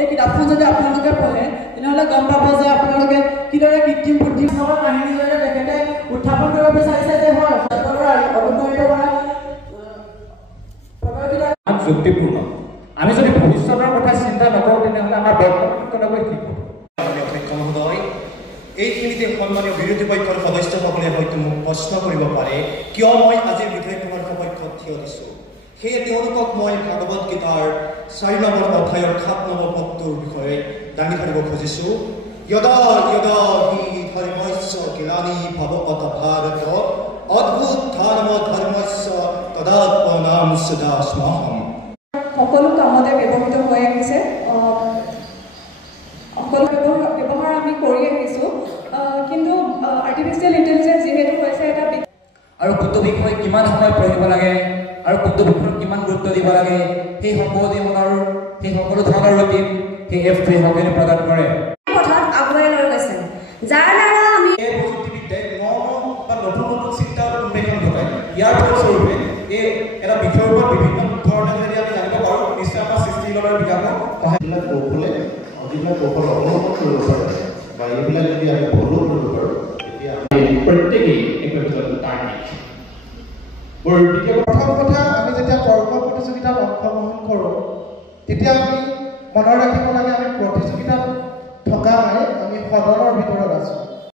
এই কিতাপখন যদি আপোনালোকে পঢ়ে তেনেহ'লে গম পাব যে আপোনালোকে কিদৰে কৃত্ৰিম বুদ্ধিমত্তাৰ কাহিনীৰ জৰিয়তে তেখেতে উত্থাপন কৰিব বিচাৰিছে যে হয় অনুপ্ৰাণিত কৰা যুক্তিপূৰ্ণ। আমি যদি ভৱিষ্যতৰ কথা চিন্তা নকৰোঁ তেনেহ'লে আমাৰ বৰ্তমান কেনেকৈ ঠিক হ'ব? অধ্যক্ষ মহোদয়, এইখিনিতে সন্মানীয় বিৰোধী পক্ষৰ সদস্যসকলে হয়তো মোক প্ৰশ্ন কৰিব পাৰে কিয় মই আজি বিধেয়কখনৰ সপক্ষত থিয় দিছোঁ। সেয়ে তেওঁলোকক মই ভাগৱত গীতাৰ 4 নম্বৰ অধ্যায়ৰ 7 নম্বৰ পদটোৰ বিষয়ে দাঙি ধৰিব খুজিছোঁ। যদা যদা হি ধৰ্মস্য গ্লানি ভৱত ভাৰত অদ্ভুত্থানম ধৰ্মস্য তদাত্মনাম সদা স্মহম। সকলো কামতে ব্যৱহৃত হৈ আহিছে, সকলো ব্যৱহাৰ আমি কৰি আহিছোঁ, কিন্তু আৰ্টিফিচিয়েল ইণ্টেলিজেঞ্চ যিহেতু হৈছে এটা আৰু কোনটো বিষয়ে কিমান সময় পঢ়িব লাগে আৰু কোনটো বিষয়ত কিমান গুৰুত্ব দিব লাগে সেই সকলো ধৰণৰ ৰুটিন সেই এপটোৱে সকলোৱে প্ৰদান কৰে। কথাত আগুৱাই লৈ গৈছে, যাৰ দ্বাৰা আমি এই প্ৰযুক্তিবিদ্যাই নতুন নতুন চিন্তা উন্মেষণ ঘটায়। ইয়াৰ ফলস্বৰূপে এই এটা বিষয়ৰ ওপৰত বিভিন্ন ধৰণে যদি আমি জানিব পাৰোঁ নিশ্চয় আমাৰ সৃষ্টিশীলতাৰ বিকাশত এইবিলাক কৌশলে যিবিলাক কৌশল অৱলম্বন কৰিব পাৰে বা এইবিলাক যদি আমি ফলো কৰিব পাৰোঁ তেতিয়া আমি প্ৰত্যেকেই প্ৰথম কথা, আমি যেতিয়া তৰ্ক প্ৰতিযোগিতাত অংশগ্ৰহণ কৰোঁ তেতিয়া আমি মনত ৰাখিব লাগে আমি প্ৰতিযোগিতাত থকা নাই, আমি সদনৰ ভিতৰত আছোঁ।